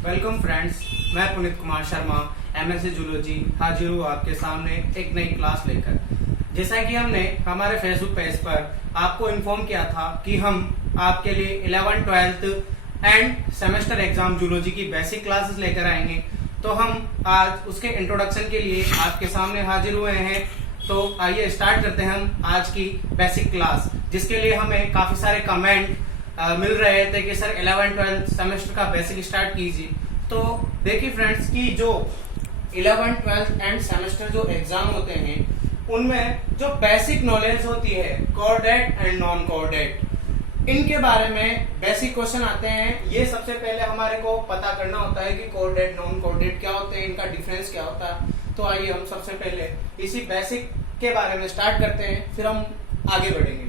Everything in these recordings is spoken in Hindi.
वेलकम फ्रेंड्स, मैं पुनीत कुमार शर्मा एमएससी जूलॉजी हाजिर हूँ आपके सामने एक नई क्लास लेकर। जैसा कि हमने हमारे फेसबुक पेज पर आपको इन्फॉर्म किया था कि हम आपके लिए 11th 12th end semester exam zoology की बेसिक क्लासेस लेकर आएंगे, तो हम आज उसके इंट्रोडक्शन के लिए आपके सामने हाजिर हुए हैं। तो आइए स्टार्ट करते हैं हम आज की बेसिक क्लास, जिसके लिए हमें काफी सारे कमेंट मिल रहे थे कि सर 11th 12th सेमेस्टर का बेसिक स्टार्ट कीजिए। तो देखिए फ्रेंड्स कि जो 11th 12th एंड सेमेस्टर जो एग्जाम होते हैं उनमें जो बेसिक नॉलेज होती है कोऑर्डिनेट एंड नॉन कोऑर्डिनेट, इनके बारे में बेसिक क्वेश्चन आते हैं। ये सबसे पहले हमारे को पता करना होता है कि कोऑर्डिनेट नॉन कोऑर्डिनेट क्या होते हैं, इनका डिफरेंस क्या होता है। तो आइए हम सबसे पहले इसी बेसिक के बारे में स्टार्ट करते हैं, फिर हम आगे बढ़ेंगे।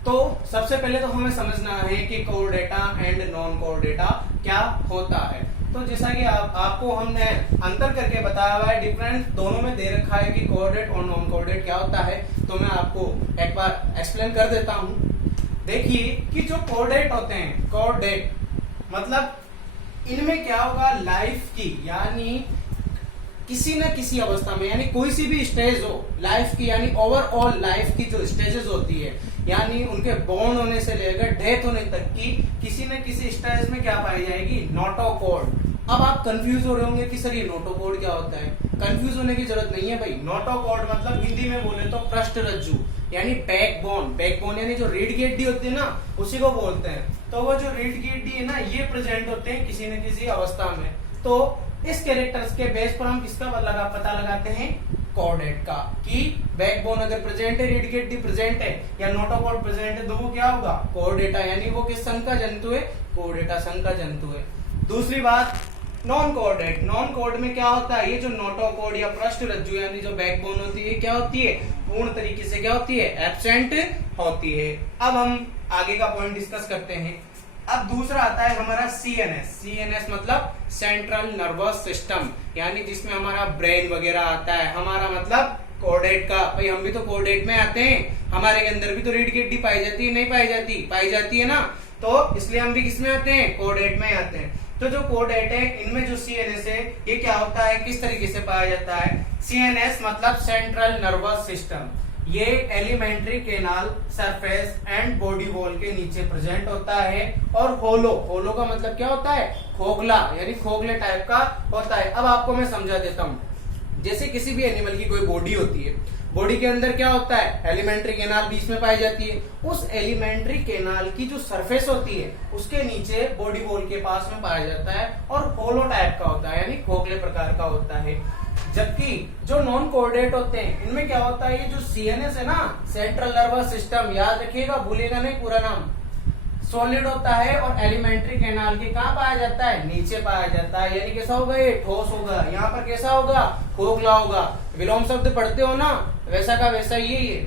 तो सबसे पहले तो हमें समझना है कि core data and non core data क्या होता है। तो जैसा कि आपको हमने अंतर करके बताया हुआ है, डिफरेंस दोनों में दे रखा है कि कोऑर्डिनेट और नॉन कोऑर्डिनेट क्या होता है। तो मैं आपको एक बार एक्सप्लेन कर देता हूं। देखिए कि जो कोऑर्डिनेट होते हैं, कोऑर्डिनेट मतलब इनमें क्या होगा, लाइफ की यानी किसी न किसी अवस्था में, यानी कोई सी भी स्टेज हो लाइफ की, यानी ओवरऑल लाइफ की जो स्टेजेस होती है, यानी उनके बॉर्न होने से लेकर डेथ होने तक की किसी न किसी स्टेज में क्या पाई जाएगी, नोटोकॉर्ड। अब आप कंफ्यूज हो रहे होंगे कि सर ये नोटोकॉर्ड क्या होता है। कंफ्यूज होने की जरूरत नहीं है भाई। नोटोकॉर्ड मतलब हिंदी में बोले तो पृष्ठरज्जु, यानी बैकबोन। बैकबोन यानी जो रीढ़ की हड्डी होती है ना, उसी को बोलते हैं। तो वो जो रीढ़ की हड्डी है ना, ये प्रेजेंट होते हैं किसी न किसी अवस्था में। तो इस कैरेक्टर्स के बेस पर हम किसका पता लगाते हैं, कोऑर्डिनेट का, कि बैकबोन अगर प्रेजेंट है, रीढ़ की हड्डी प्रेजेंट है या नोटोकॉर्ड प्रेजेंट है, तो वो क्या होगा, कोऑर्डिनेटा, यानी वो किस संघ का जंतु है, कोऑर्डिनेटा संघ का जंतु है। दूसरी बात, नॉन कोऑर्डिनेट। नॉन कोऑर्ड में क्या होता है, ये जो नोटोकॉर्ड या पृष्ठरज्जु यानी जो बैकबोन होती है, क्या होती है, पूर्ण तरीके से क्या होती है, एब्सेंट होती है। अब हम आगे का पॉइंट डिस्कस करते हैं। अब दूसरा आता है हमारा सीएनएस। सीएनएस मतलब सेंट्रल नर्वस सिस्टम, यानी जिसमें हमारा ब्रेन वगैरह आता है। हमारा मतलब कोऑर्डिनेट का, भाई हम भी तो कोऑर्डिनेट में आते हैं, हमारे के अंदर भी तो रीढ़ की हड्डी पाई जाती है, नहीं पाई जाती, पाई जाती है ना। तो इसलिए हम भी किसमें आते हैं, कोऑर्डिनेट में आते हैं। तो जो कोऑर्डिनेट है, इनमें जो सीएनएस है, ये क्या होता है, किस तरीके से पाया जाता है। सीएनएस मतलब सेंट्रल नर्वस सिस्टम, ये alimentary canal surface and body wall के नीचे प्रेजेंट होता है। और होलो, होलो का मतलब क्या होता है, खोखला, यानी खोखले टाइप का होता है। अब आपको मैं समझा देता हूं। जैसे किसी भी एनिमल की कोई बॉडी होती है, बॉडी के अंदर क्या होता है, एलिमेंट्री केनाल बीच में पाई जाती है। उस एलिमेंट्री केनाल की जो सरफेस होती है, उसके नीचे बॉडी वॉल के पास में पाया जाता है और होलो टाइप का होता है, यानी खोखले प्रकार का होता है। जबकि जो नॉन कोऑर्डिनेट होते हैं, इनमें क्या होता है, ये जो सीएनएस है ना, सेंट्रल नर्वस सिस्टम, याद रखिएगा, भूलिएगा नहीं पूरा नाम, सॉलिड होता है और एलिमेंट्री कैनाल के कहाँ पाया जाता है, नीचे पाया जाता है। यानी कैसा होगा, ये ठोस होगा, यहाँ पर कैसा होगा, खोखला होगा। विलोम शब्द पढ़ते हो ना, वैसा का वैसा ही है ये।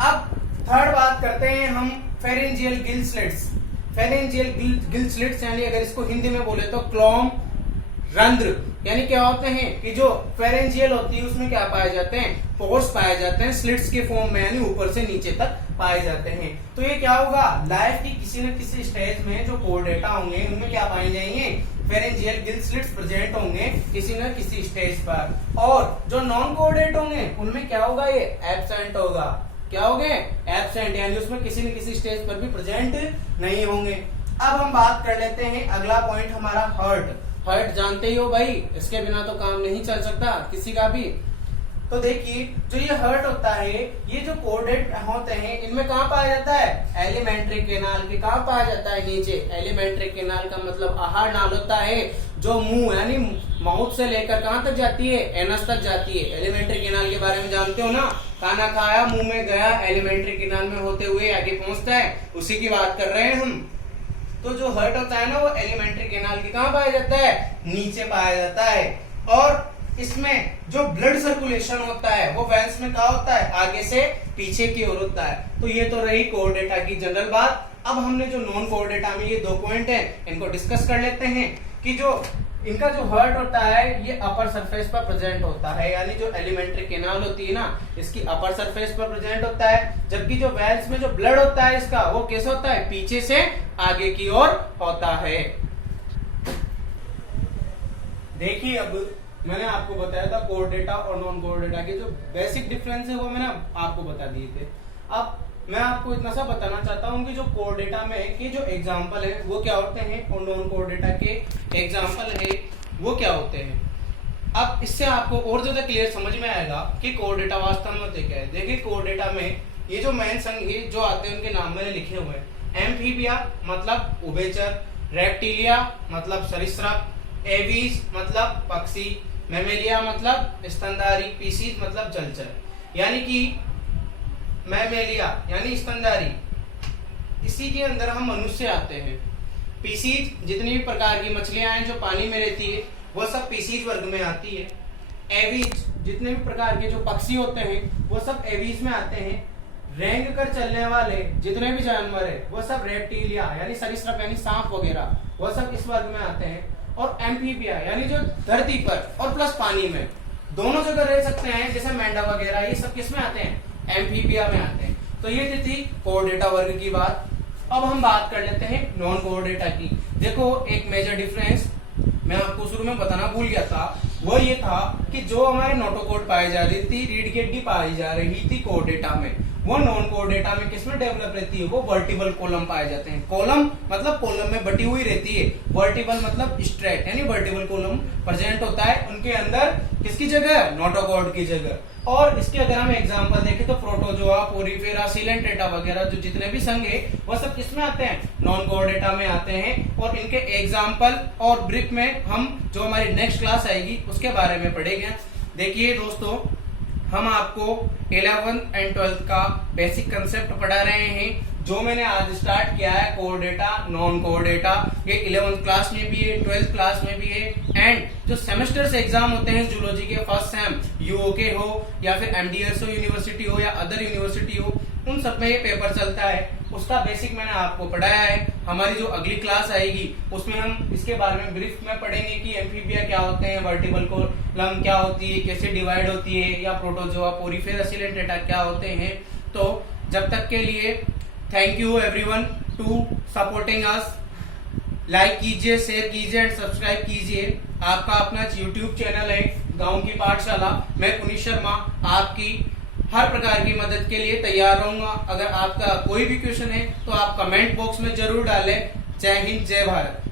अब थर्ड बात करते हैं हम pharyngeal gill slits. Pharyngeal gill slits यानी अगर इसको हिंदी में बोले तो क्लोम रंध्र, यानी क्या होते हैं कि जो फेरेंजियल होती है उसमें क्या पाए जाते हैं, पोर्स पाए जाते हैं स्लिट्स के फॉर्म में, यानी ऊपर से नीचे तक पाए जाते हैं। तो ये क्या होगा, लाइफ की किसी न किसी स्टेज में जो कोऑर्डिनेटा होंगे उनमें क्या पाए जाएंगे, फेरेंजियल गिल स्लिट्स प्रेजेंट होंगे किसी न किसी स्टेज पर। और जो नॉन कोऑर्डिनेट होंगे उनमें क्या होगा, ये एब्सेंट होगा। क्या होंगे, एब्सेंट, यानी उसमें किसी न किसी स्टेज पर भी प्रेजेंट नहीं होंगे। अब हम बात कर लेते हैं अगला पॉइंट हमारा हार्ट। हार्ट जानते ही हो भाई, इसके बिना तो काम नहीं चल सकता किसी का भी। तो देखिए जो ये हार्ट होता है, ये जो कोऑर्डिनेट होते हैं, इनमें कहाँ पाया जाता है, एलिमेंट्री केनाल के कहाँ पाया जाता है, नीचे। एलिमेंट्री केनाल का मतलब आहार नाल होता है, जो मुंह यानी माउथ से लेकर कहाँ तक जाती है, एनस तक जाती है। एलिमेंट्री केनाल के बारे में जानते हो ना, खाना खाया, मुंह में गया, एलिमेंट्री केनाल में होते हुए आगे पहुंचता है, उसी की बात कर रहे हैं हम। तो जो हार्ट होता है ना, वो एलिमेंट्री केनाल के कहाँ पाया जाता है, नीचे पाया जाता है। और इसमें जो ब्लड सर्कुलेशन होता है वो वेंस में क्या होता है, आगे से पीछे की ओर होता है। तो ये तो रही कोऑर्डिनेटा की जनरल बात। अब हमने जो नॉन कोऑर्डिनेटा में ये दो पॉइंट है, इनको डिस्कस कर लेते हैं कि जो इनका जो हार्ट होता है ये अपर सरफेस पर प्रेजेंट होता है, यानी जो एलिमेंट्री केनाल होती है ना, इसकी अपर सरफेस पर प्रेजेंट होता है। जबकि जो वेल्स में जो ब्लड होता है इसका, वो कैसा होता है, पीछे से आगे की ओर होता है। देखिए, अब मैंने आपको बताया था कोर डेटा और नॉन कोर डेटा के जो बेसिक डिफरेंस है वो मैंने आपको बता दिए थे। अब मैं आपको इतना सा बताना चाहता हूँ कि जो कोर डेटा में के जो एग्जाम्पल है वो क्या होते हैं और नॉन कोर डेटा के एग्जाम्पल है वो क्या होते हैं। अब इससे आपको और ज्यादा क्लियर समझ में आएगा कि कोर डेटा वास्तव में होते क्या है। देखिए, कोर डेटा में ये जो मेन संघ जो आते हैं उनके नाम मैंने लिखे हुए हैं। एम्फीबिया मतलब उभयचर, रेप्टिलिया मतलब सरीसृप, एवीज मतलब पक्षी, मैमेलिया मतलब स्तनधारी, पीसीज मतलब जलचर। यानी कि मैमेलिया यानी स्तनधारी, इसी के अंदर हम मनुष्य आते हैं। पीसीज जितनी भी प्रकार की मछलियां हैं जो पानी में रहती है वो सब पीसीज वर्ग में आती है। एवीज जितने भी प्रकार के जो पक्षी होते हैं वो सब एवीज में आते हैं। रेंग कर चलने वाले जितने भी जानवर है वो सब रेप्टिलिया यानी सरीसृप यानी सांप वगैरह वो सब इस वर्ग में आते हैं। और एम्फीबिया यानी जो धरती पर और प्लस पानी में दोनों जगह रह सकते हैं, जैसे मेंढा वगैरह, ये सब किस में आते हैं? एम्फीबिया में आते हैं। तो ये थी कोर डेटा वर्ग की बात। अब हम बात कर लेते हैं नॉन कोर डेटा की। देखो, एक मेजर डिफरेंस मैं आपको शुरू में बताना भूल गया था, वो ये था कि जो हमारे नोटोकोड पाई जा रही थी, रीड गेट भी पाई जा रही थी कोर डेटा में, वो नॉन कोर डेटा में किसमें डेवलप रहती है? वो वर्टिबल कॉलम पाए जाते हैं। कॉलम मतलब कॉलम में बटी हुई रहती है, वर्टिबल मतलब स्ट्रेट यानी वर्टिबल कॉलम प्रेजेंट होता है उनके अंदर। किसकी जगह? नोटोकोड की जगह। और इसके अगर हम एग्जांपल देखें तो प्रोटोजोआ, पोरीफेरा, सिलेंट्रेटा वगैरह जो जितने भी संघ है वो सब किसमें आते हैं? नॉन कोर डेटा में आते हैं। और इनके एग्जांपल और ब्रीफ में हम जो हमारी नेक्स्ट क्लास आएगी उसके बारे में पढ़ेंगे। देखिए दोस्तों, हम आपको 11th एंड 12th का बेसिक कंसेप्ट पढ़ा रहे हैं, जो मैंने आज स्टार्ट किया है core data, non core data. ये 11th क्लास में भी है, 12th क्लास में भी है। एंड जो सेमेस्टर से एग्जाम होते हैं जूलॉजी के फर्स्ट सेम, यूओके हो या फिर एमडीएसओ यूनिवर्सिटी हो या अदर यूनिवर्सिटी हो, उन सब में ये पेपर चलता है। उसका बेसिक मैंने आपको पढ़ाया है। हमारी जो अगली क्लास आएगी उसमें हम इसके बारे में ब्रीफ में पढ़ेंगे कि एम्फीबिया क्या होते हैं, वर्टिबल कॉलम क्या होती है, कैसे डिवाइड होती है, या प्रोटोजोआ, पोरीफेरा, सिलेंट्रेटा क्या होते हैं। तो जब तक के लिए thank you everyone to supporting us. Like कीजिए, शेयर कीजिए एंड सब्सक्राइब कीजिए। आपका अपना यूट्यूब चैनल है गांव की पाठशाला। मैं पुनीत शर्मा आपकी हर प्रकार की मदद के लिए तैयार रहूंगा। अगर आपका कोई भी क्वेश्चन है तो आप कमेंट बॉक्स में जरूर डालें। जय हिंद, जय भारत।